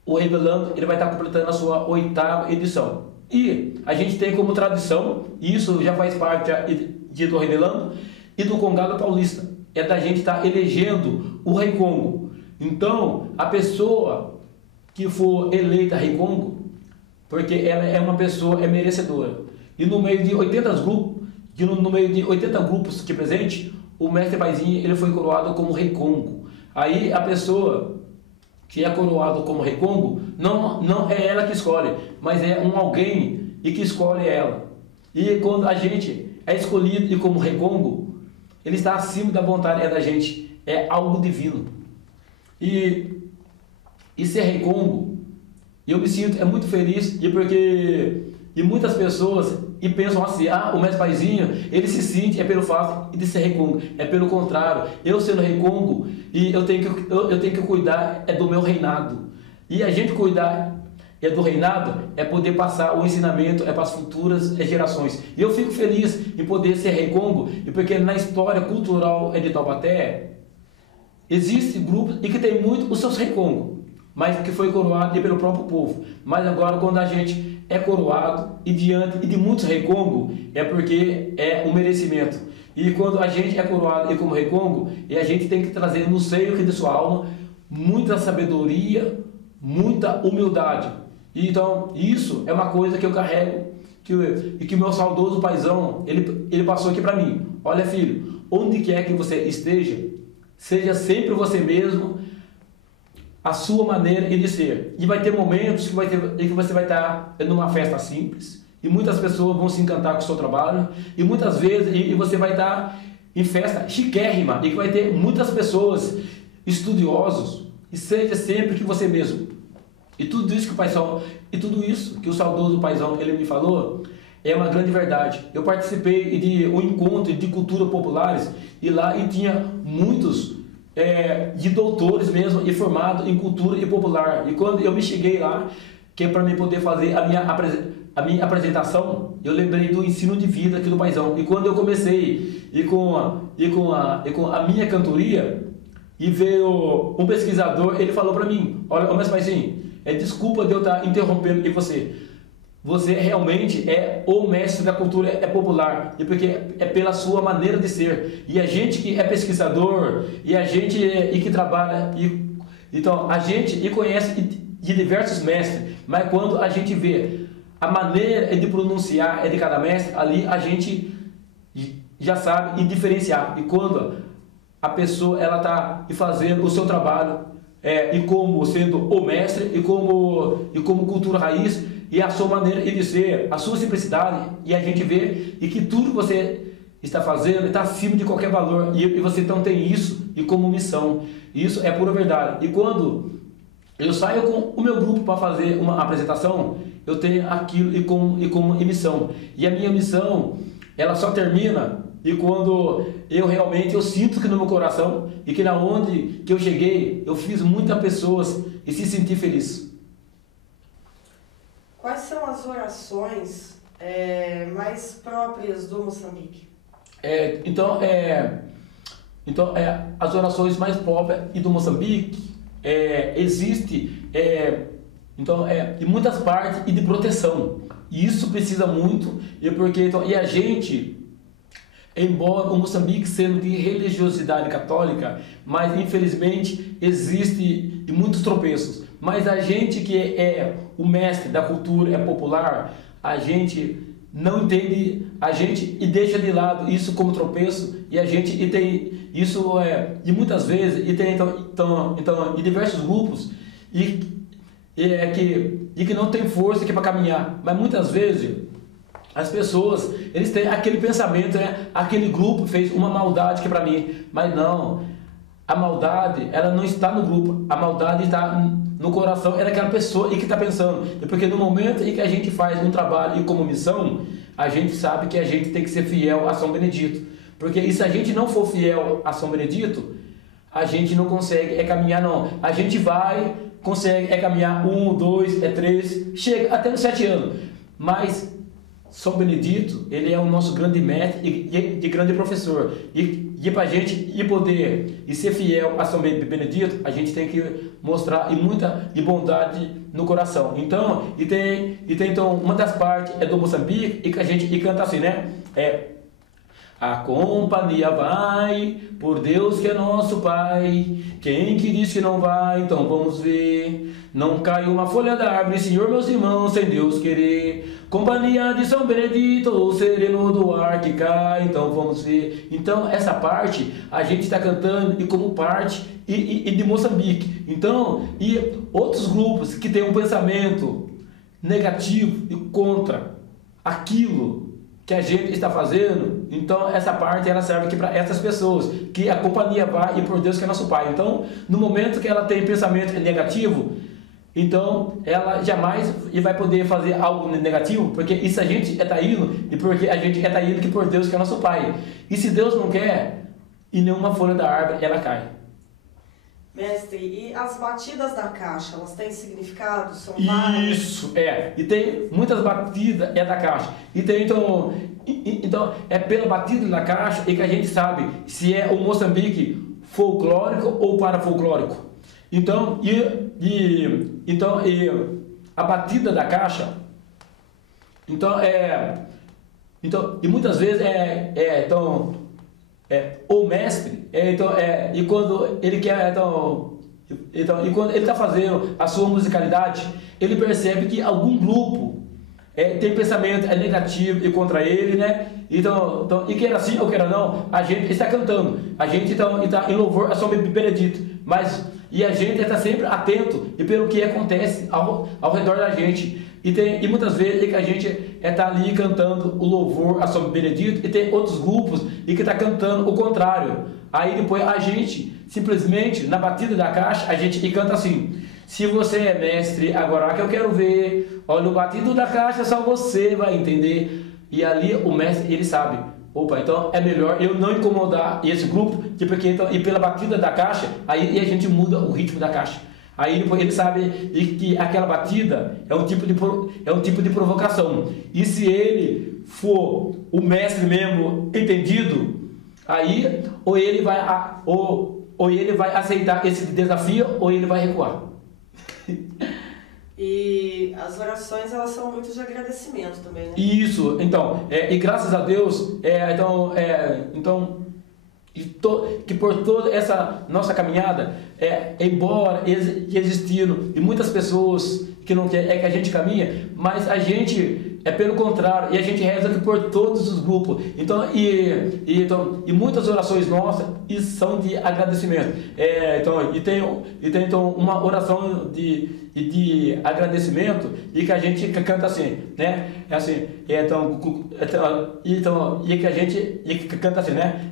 o Revelando ele vai estar completando a sua 8ª edição. E a gente tem como tradição, e isso já faz parte do Revelando e do Congado Paulista, da gente estar elegendo o Rei Congo. Então, a pessoa que for eleita Rei Congo, porque ela é uma pessoa merecedora. E no meio de 80 grupos que presente, o mestre Paizinho ele foi coroado como Rei Congo. Aí a pessoa que é coroado como Rei Congo, não é ela que escolhe, mas é alguém e que escolhe ela. E quando a gente é escolhido e como Rei Congo, ele está acima da vontade da gente, é algo divino. E ser Rei Congo, eu me sinto muito feliz, e muitas pessoas pensam assim, o mestre Paizinho, ele se sente pelo fato de ser Rei Congo, pelo contrário, eu sendo Rei Congo, e eu tenho que cuidar do meu reinado, e a gente cuidar do reinado poder passar o ensinamento para as futuras gerações. E eu fico feliz em poder ser Rei Congo, e porque na história cultural de Taubaté, Existem grupos e que tem muito os seus recongos, mas que foi coroado pelo próprio povo. Mas agora, quando a gente é coroado e diante de muitos recongos, é porque é um merecimento. E quando a gente é coroado e como recongo, e a gente tem que trazer no seio de sua alma muita sabedoria, muita humildade. E então, isso é uma coisa que eu carrego e que o meu saudoso paizão, ele passou aqui para mim. Olha, filho, onde quer que você esteja, seja sempre você mesmo, a sua maneira de ser. E vai ter momentos que você vai estar numa festa simples, e muitas pessoas vão se encantar com o seu trabalho, e muitas vezes e você vai estar em festa chiquérrima, e que vai ter muitas pessoas estudiosos, e seja sempre que você mesmo. E tudo isso que o paizão, e tudo isso que o saudoso paizão ele me falou, é uma grande verdade. Eu participei de um encontro de cultura populares, e lá tinha muitos de doutores mesmo, e formados em cultura e popular. E quando eu me cheguei lá, que é para mim poder fazer a minha apresentação, eu lembrei do ensino de vida aqui do paizão. E quando eu comecei com a minha cantoria, e veio um pesquisador, ele falou para mim: olha, mas paizinho, desculpa de eu estar interrompendo e você realmente é o mestre da cultura popular, e porque é pela sua maneira de ser. E a gente que é pesquisador, e a gente que trabalha, então a gente conhece de diversos mestres, mas quando a gente vê a maneira de pronunciar de cada mestre, ali a gente já sabe diferenciar. E quando a pessoa ela está fazendo o seu trabalho, e como sendo o mestre, e como cultura raiz, e a sua maneira de ser, a sua simplicidade, e a gente vê e que tudo que você está fazendo está acima de qualquer valor, e você então tem isso e como missão. Isso é pura verdade. E quando eu saio com o meu grupo para fazer uma apresentação, eu tenho aquilo e como missão. E a minha missão, ela só termina e quando eu sinto que no meu coração, e que na onde que eu cheguei, eu fiz muitas pessoas e se sentir feliz. Quais são as orações mais próprias do Moçambique? As orações mais próprias e do Moçambique existe em muitas partes e de proteção. E isso precisa muito, e a gente, embora o Moçambique sendo de religiosidade católica, mas infelizmente existe muitos tropeços. Mas a gente que é o mestre da cultura popular, a gente não entende, a gente e deixa de lado isso como tropeço, e a gente tem isso e muitas vezes e tem em diversos grupos que não tem força para caminhar, mas muitas vezes as pessoas eles têm aquele pensamento, aquele grupo fez uma maldade que para mim, mas não, a maldade ela não está no grupo, a maldade está no coração daquela pessoa e que está pensando. E porque no momento em que a gente faz um trabalho e como missão, a gente sabe que a gente tem que ser fiel a São Benedito. Porque se a gente não for fiel a São Benedito, a gente não consegue caminhar não. A gente consegue caminhar 1, 2, 3, chega até nos 7 anos. Mas São Benedito, ele é o nosso grande mestre e grande professor. E para a gente poder ser fiel a São Benedito, a gente tem que mostrar muita bondade no coração. Então, então uma das partes do Moçambique e que a gente canta assim, né? A companhia vai, por Deus que é nosso Pai. Quem que diz que não vai, então vamos ver. Não cai uma folha da árvore, Senhor, meus irmãos, sem Deus querer. Companhia de São Benedito, o sereno do ar que cai, então vamos ver. Então essa parte a gente está cantando e como parte e de Moçambique. Então, e outros grupos que têm um pensamento negativo e contra aquilo que a gente está fazendo, então essa parte ela serve aqui para essas pessoas, que a companhia vai e por Deus que é nosso Pai. Então, no momento que ela tem pensamento negativo, então ela jamais vai poder fazer algo negativo, porque isso a gente está indo, e porque a gente está indo que por Deus que é nosso Pai. E se Deus não quer, e nenhuma folha da árvore ela cai. Mestre, e as batidas da caixa, elas têm significado? São várias? Isso, e tem muitas batidas da caixa. E tem, então, é pela batida da caixa e que a gente sabe se o Moçambique folclórico ou parafolclórico. Então, a batida da caixa, e muitas vezes o mestre, e quando ele quer, e quando ele está fazendo a sua musicalidade, ele percebe que algum grupo tem pensamento negativo e contra ele, né? Então, e queira assim ou queira não, a gente está cantando, a gente está em louvor a São Benedito, e a gente está sempre atento e pelo que acontece ao redor da gente. E muitas vezes que a gente está ali cantando o louvor a São Benedito e tem outros grupos e que está cantando o contrário. Aí depois a gente, simplesmente, na batida da caixa, a gente canta assim: se você é mestre, agora que eu quero ver, olha o batido da caixa, só você vai entender. E ali o mestre, ele sabe, opa, então é melhor eu não incomodar esse grupo, e pela batida da caixa, aí a gente muda o ritmo da caixa. Aí depois ele sabe que aquela batida é um tipo de provocação. E se ele for o mestre mesmo entendido, aí ou ele vai aceitar esse desafio ou ele vai recuar. E as orações, elas são muito de agradecimento também, né? Isso, então, e graças a Deus, que por toda essa nossa caminhada, embora existindo e muitas pessoas que não querem que a gente caminha, mas a gente pelo contrário, e a gente reza aqui por todos os grupos. E muitas orações nossas são de agradecimento. Tem uma oração de agradecimento e que a gente canta assim, né? E que a gente canta assim, né?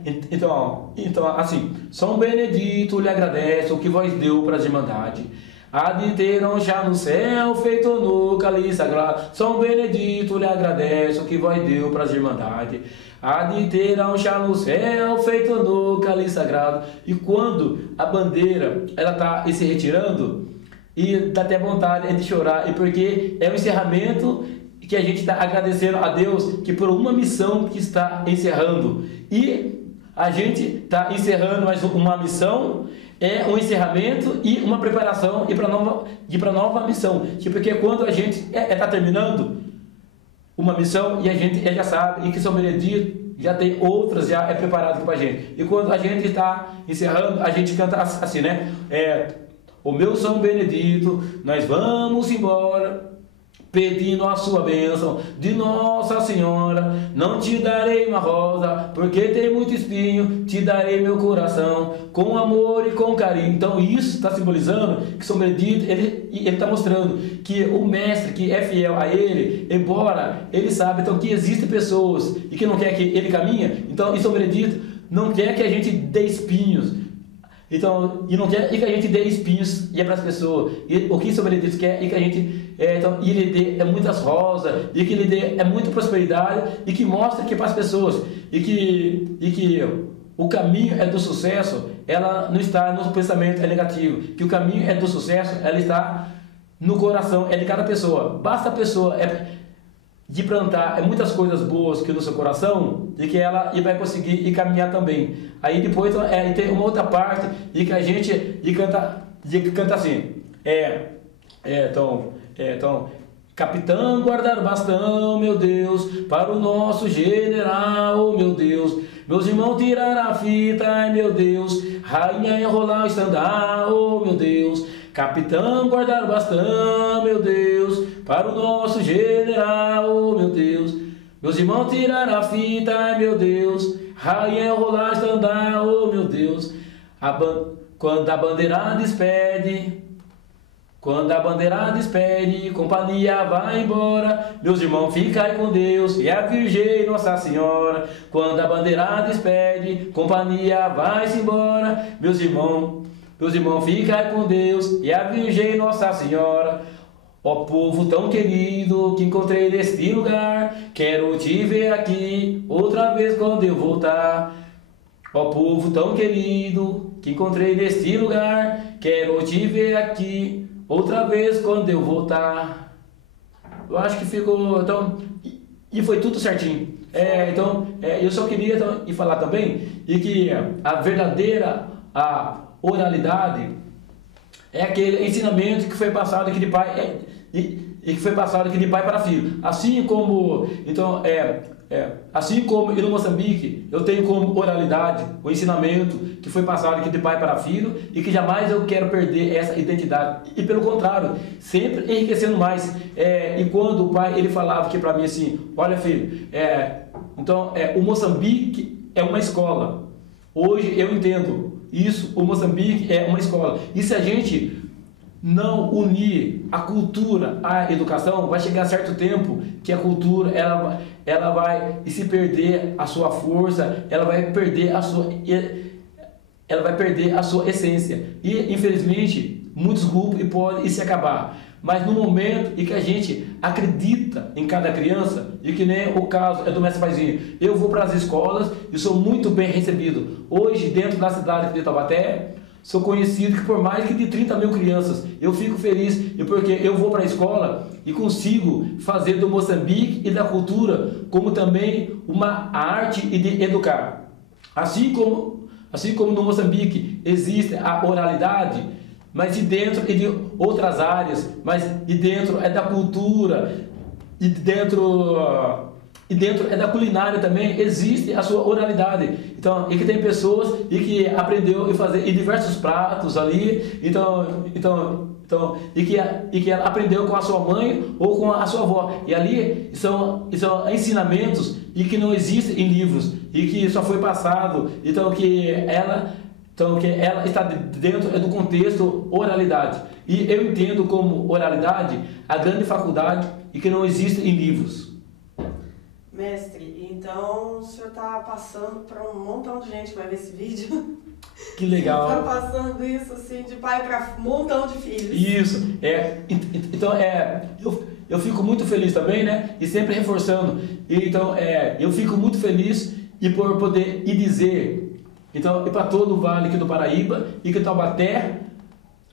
Assim: São Benedito lhe agradece o que vós deu para as irmandades. Há de ter um chá no céu feito no cálice sagrado. São Benedito lhe agradece o que vós deu para as irmandades. Há de ter um chá no céu feito no cálice sagrado. E quando a bandeira ela está se retirando, e dá até vontade de chorar, e porque é o encerramento que a gente está agradecendo a Deus que por uma missão que está encerrando. E a gente está encerrando mais uma missão. É um encerramento e uma preparação para nova missão. Porque quando a gente está terminando uma missão e a gente já sabe e que São Benedito já tem outras já preparadas para a gente. E quando a gente está encerrando, a gente canta assim, né? O meu São Benedito, nós vamos embora, pedindo a sua bênção de Nossa Senhora. Não te darei uma rosa, porque tem muito espinho, te darei meu coração, com amor e com carinho. Então isso está simbolizando que São Benedito, ele está mostrando que o mestre que é fiel a ele, embora ele sabe que existem pessoas e que não quer que ele caminhe, então e São Benedito não quer que a gente dê espinhos. E não quer que a gente dê espinhos para as pessoas. E o que São Benedito quer é que a gente ele dê muitas rosas, e que ele dê muita prosperidade, e que mostre que para as pessoas, e que o caminho do sucesso, ela não está no pensamento negativo, que o caminho do sucesso, ela está no coração, de cada pessoa. Basta a pessoa de plantar muitas coisas boas que no seu coração, e que ela vai conseguir caminhar também. Aí depois tem uma outra parte e que a gente canta assim: capitão, guardar o bastão, meu Deus, para o nosso general, meu Deus. Meus irmãos tirar a fita, ai meu Deus, rainha enrolar o estandar, oh meu Deus. Capitão, guardar o bastão, meu Deus, para o nosso general, oh meu Deus. Meus irmãos tirar a fita, ai meu Deus, rainha enrolar o estandar, oh meu Deus. Quando a bandeira despede, companhia vai embora. Meus irmãos, ficai com Deus e a Virgem Nossa Senhora. Quando a bandeira despede, companhia vai-se embora. Meus irmãos, ficai com Deus e a Virgem Nossa Senhora. Ó povo tão querido que encontrei neste lugar, quero te ver aqui outra vez quando eu voltar. Ó povo tão querido que encontrei neste lugar, quero te ver aqui outra vez quando eu voltar. Eu acho que ficou, e foi tudo Eu só queria falar também, e que a verdadeira a oralidade é aquele ensinamento que foi passado aqui de pai e que foi passado aqui de pai para filho. Assim como então assim como no Moçambique eu tenho como oralidade o ensinamento que foi passado aqui de pai para filho e que jamais eu quero perder essa identidade, e pelo contrário, sempre enriquecendo mais. E quando o pai ele falava aqui para mim assim: olha filho, então o Moçambique é uma escola. Hoje eu entendo isso, o Moçambique é uma escola, e se a gente não unir a cultura à educação, vai chegar certo tempo que a cultura ela vai se perder a sua força, ela vai perder a sua essência, e infelizmente muitos grupos podem se acabar. Mas no momento em que a gente acredita em cada criança, e que nem o caso do Mestre Paizinho, eu vou para as escolas e sou muito bem recebido. Hoje, dentro da cidade de Taubaté, sou conhecido que por mais de 30 mil crianças, eu fico feliz, porque eu vou para a escola e consigo fazer do Moçambique e da cultura como também uma arte e de educar. Assim como no Moçambique existe a oralidade, mas de dentro e de outras áreas, mas de dentro da cultura, e dentro da culinária também existe a sua oralidade. Então, e que tem pessoas e que aprendeu a fazer diversos pratos ali, e que ela aprendeu com a sua mãe ou com a sua avó. E ali são ensinamentos e que não existem em livros e que só foi passado. Então que ela está dentro do contexto oralidade. E eu entendo como oralidade a grande faculdade e que não existe em livros. Mestre, então o senhor está passando para um montão de gente que vai ver esse vídeo. Que legal. Está passando isso assim de pai para um montão de filhos. Isso. Então eu fico muito feliz também, né? E sempre reforçando. Então eu fico muito feliz e por poder dizer. Então, e para todo o Vale aqui do Paraíba, e que Taubaté,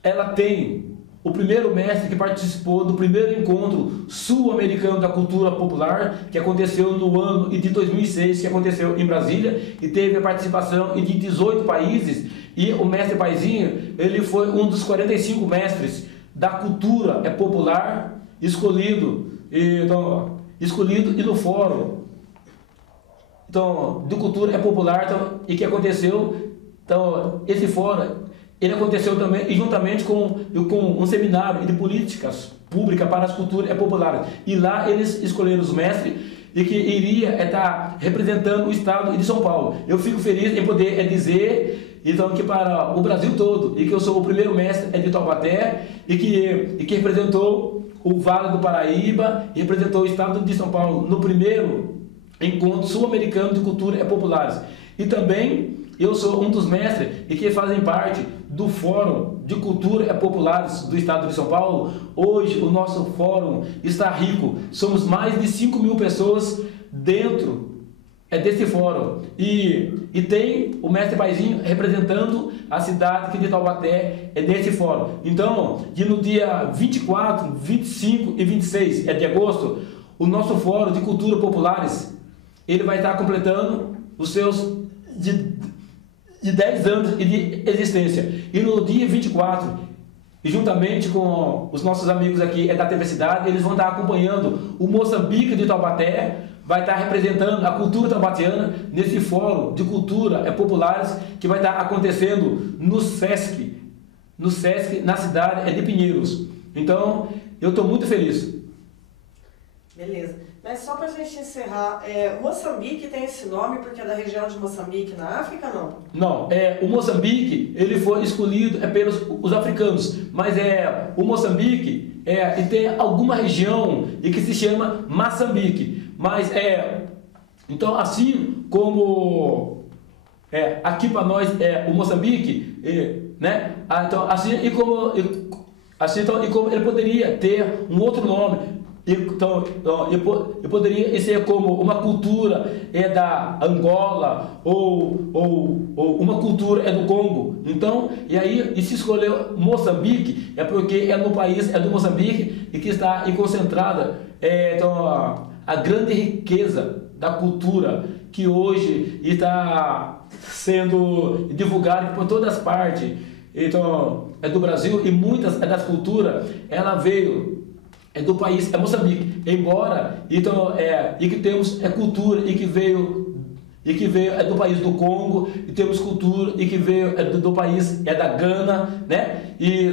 ela tem o primeiro mestre que participou do primeiro encontro sul-americano da cultura popular, que aconteceu no ano de 2006, que aconteceu em Brasília, e teve a participação de 18 países, e o mestre Paizinho, ele foi um dos 45 mestres da cultura popular escolhido e no fórum de cultura popular, e que aconteceu, esse fórum, ele aconteceu também e juntamente com um seminário de políticas públicas para as culturas populares, e lá eles escolheram os mestres e que iria estar representando o estado de São Paulo. Eu fico feliz em poder dizer então que para o Brasil todo, e que eu sou o primeiro mestre de Taubaté e que representou o Vale do Paraíba e representou o estado de São Paulo no primeiro encontro sul-americano de cultura populares. E também eu sou um dos mestres e que fazem parte do Fórum de Cultura Populares do Estado de São Paulo. Hoje o nosso fórum está rico, somos mais de 5 mil pessoas dentro desse fórum, e tem o mestre Paizinho representando a cidade de Taubaté nesse fórum. Então, no dia 24, 25 e 26 de agosto, o nosso Fórum de Cultura Populares ele vai estar completando os seus de 10 anos de existência. E no dia 24, e juntamente com os nossos amigos aqui da TV Cidade, eles vão estar acompanhando o Moçambique de Taubaté, vai estar representando a cultura taubatiana nesse fórum de cultura populares que vai estar acontecendo no Sesc, na cidade de Pinheiros. Então, eu estou muito feliz. Beleza. Mas só para a gente encerrar, Moçambique tem esse nome porque é da região de Moçambique, na África, não? Não, o Moçambique ele foi escolhido pelos os africanos, mas o Moçambique e tem alguma região e que se chama Maçambique, mas então assim como aqui para nós o Moçambique, né? Então assim e como ele poderia ter um outro nome. Então, eu poderia ser como uma cultura da Angola ou uma cultura do Congo. Então, e aí se escolheu Moçambique porque no país do Moçambique e que está concentrada então a grande riqueza da cultura que hoje está sendo divulgada por todas as partes. Então, é do Brasil e muitas das culturas, ela veio do país, é Moçambique. Embora, então, e que temos cultura e que veio do país do Congo, e temos cultura e que veio do país da Gana, né? E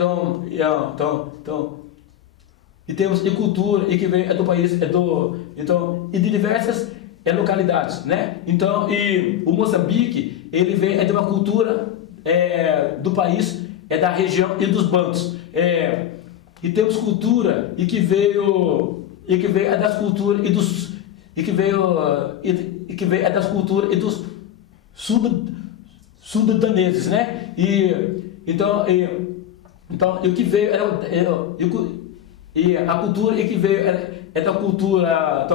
temos cultura e que veio do país e de diversas localidades, né? Então, e o Moçambique, ele vem de uma cultura do país da região e dos bantos. E temos cultura e que veio das culturas e dos das culturas e dos sudaneses, né? Então o que veio e a cultura e que veio da cultura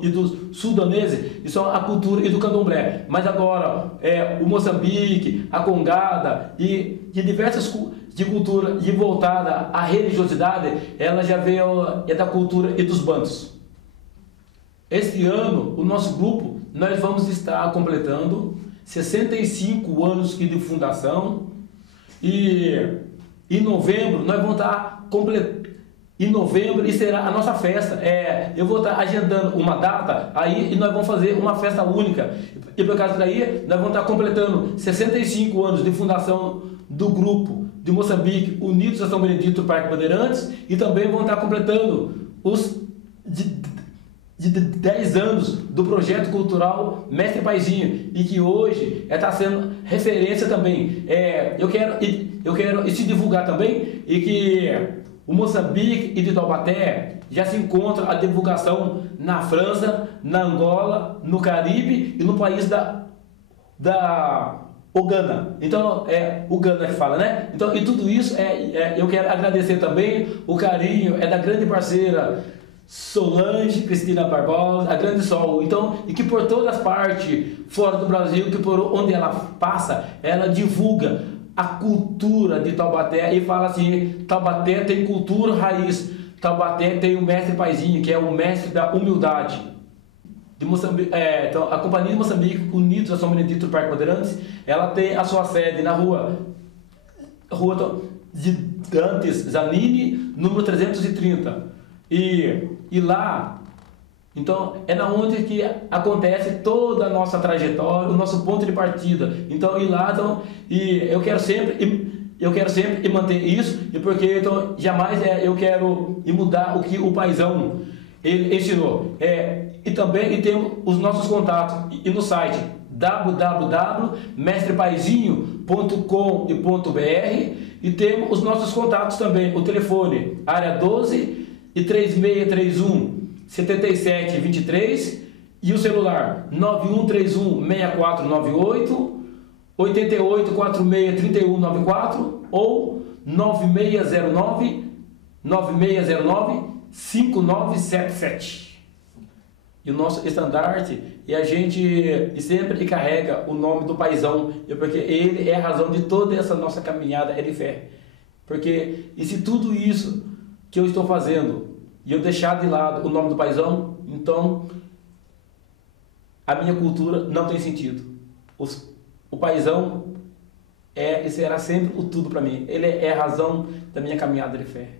e dos sudaneses, e são a cultura e do candomblé. Mas agora o Moçambique, a Congada e diversas de cultura e voltada à religiosidade, ela já veio da cultura e dos bantos. Este ano, o nosso grupo, nós vamos estar completando 65 anos de fundação, e em novembro nós vamos estar completando. Em novembro, e será a nossa festa. Eu vou estar agendando uma data aí e nós vamos fazer uma festa única. E por causa daí, nós vamos estar completando 65 anos de fundação do grupo de Moçambique Unidos a São Benedito Parque Bandeirantes, e também vamos estar completando os de 10 anos do projeto cultural Mestre Paizinho, e que hoje está sendo referência também. Eu quero se divulgar também, e que o Moçambique e de Taubaté já se encontra a divulgação na França, na Angola, no Caribe e no país da Uganda. Então, Uganda que fala, né? Então, e tudo isso, eu quero agradecer também o carinho da grande parceira Solange Cristina Barbosa, a Grande Sol. Então, e que por todas as partes fora do Brasil, que por onde ela passa, ela divulga a cultura de Taubaté e fala assim: Taubaté tem cultura raiz, Taubaté tem o Mestre Paizinho, que é o mestre da humildade. De Moçambique, então, a Companhia de Moçambique Unidos a São Benedito do Parque Bandeirantes, ela tem a sua sede na rua de Dantes Zanini, número 330. E lá, então, é onde que acontece toda a nossa trajetória, o nosso ponto de partida. Então, e eu quero sempre manter isso, e porque então jamais eu quero mudar o que o paizão ele ensinou. E também temos os nossos contatos e no site www.mestrepaizinho.com.br, e temos os nossos contatos também, o telefone área 12 e 3631 7723, e o celular 9131 6498, 88463194 ou 9609 5977. E o nosso estandarte, e a gente sempre carrega o nome do paizão, porque ele é a razão de toda essa nossa caminhada de fé. Porque, e se tudo isso que eu estou fazendo, e eu deixar de lado o nome do paizão, então a minha cultura não tem sentido. O paizão e será sempre o tudo para mim. Ele é a razão da minha caminhada de fé.